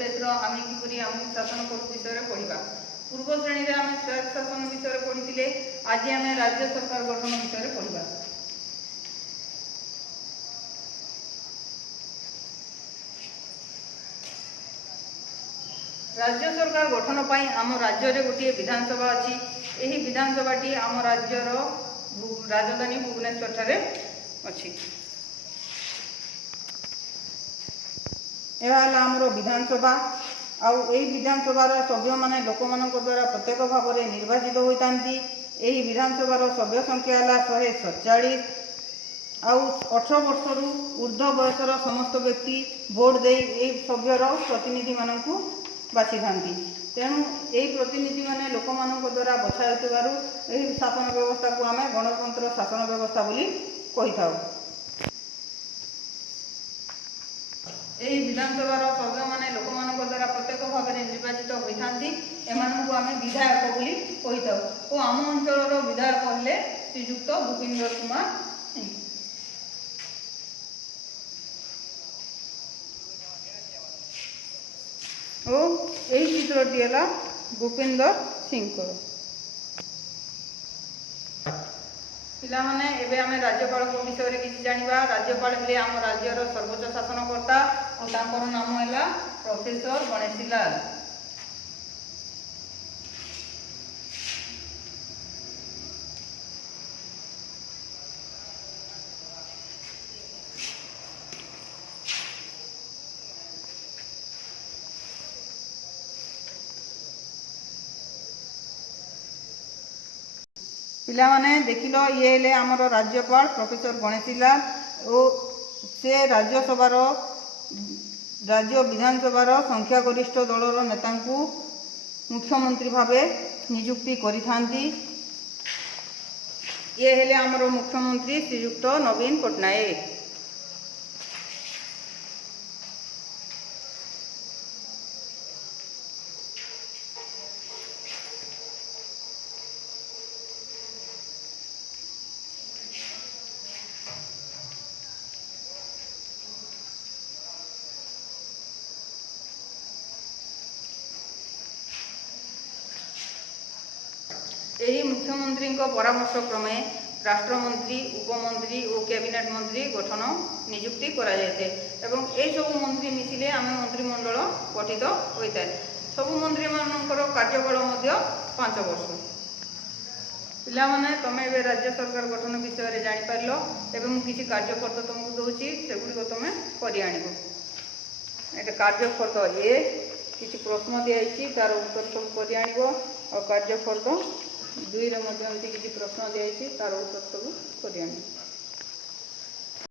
परिवेश आम किपरि आमको शासन करू विषय पढ़ा। पूर्व श्रेणी में आम स्वायत्त शासन विषय पढ़ी आज आम राज्य सरकार गठन विषय पढ़ा। राज्य सरकार गठन पर आम राज्य में गोटे विधानसभा अच्छी। यही विधानसभाटी आम राज्यर राजधानी भुवनेश्वर ठारे अच्छी। यह आमर विधानसभा आउ विधानसभार सभ्य माने लोक मान द्वारा प्रत्येक भाव में निर्वाचित होता। यही विधानसभार सभ्य संख्या है 147 आउ 18 वर्ष ऊर्ध्व बयसर समस्त व्यक्ति भोट दे सभ्यर प्रतिनिधि मानक बाछि थांती। तेणु यही प्रतिनिधि माने लोक मान द्वारा बछा होइतिबारु एही शासन व्यवस्था को आमे गणतंत्र शासन व्यवस्था बोली कहि थाउ। यही विधानसभार सभ्य माने लोक मान द्वारा प्रत्येक भाव में निर्वाचित होइथांती। एमानकु आमे विधायक बोली कहि थाउ। ओ आम अंचलर विधायक हेले श्रीयुक्त भूपेंद्र कुमार सिंह। ओ यही चित्रटी है भूपेंद्र सिंह को। पिला माने एबे आमे राज्यपाल को विषय रे किछि जानिबा। राज्यपाल हेले आम राज्यर सर्वोच्च शासनकर्ता और तांकर नाम है प्रोफेसर गणेशी लाल। पिला माने देखिल ये हेले आमर राज्यपाल प्रोफेसर गणेशी लाल और से राज्यसभार राज्य विधानसभार संख्यागरिष्ठ दलर नेता मुख्यमंत्री भावे नियुक्ति करिथांती। ये हेले आमर मुख्यमंत्री श्रीयुक्त नवीन पट्टनायक। यही मुख्यमंत्री परामर्श क्रमे राष्ट्रमंत्री उपमंत्री और कैबिनेट मंत्री गठन नियुक्ति करा जायते एवं यही सब मंत्री मिसिले आम मंत्रिमंडल गठित होता है। सब मंत्री मानकर कार्यकाल 5 वर्ष। पिला माने तमे ए राज्य सरकार गठन विषय रे जानि पारलो। एवं किछि कार्यकर्ता तुमको दउची सेगुडी तमे करि आनिबो। एटा कार्यकर्ता ए किछि प्रश्न दियाइछि तार उत्तर सब करि आनिबो और कार्यकर्ता 2 रे मध्य किछि प्रश्न दियाइछि तार उत्तर सब करि आनिबो।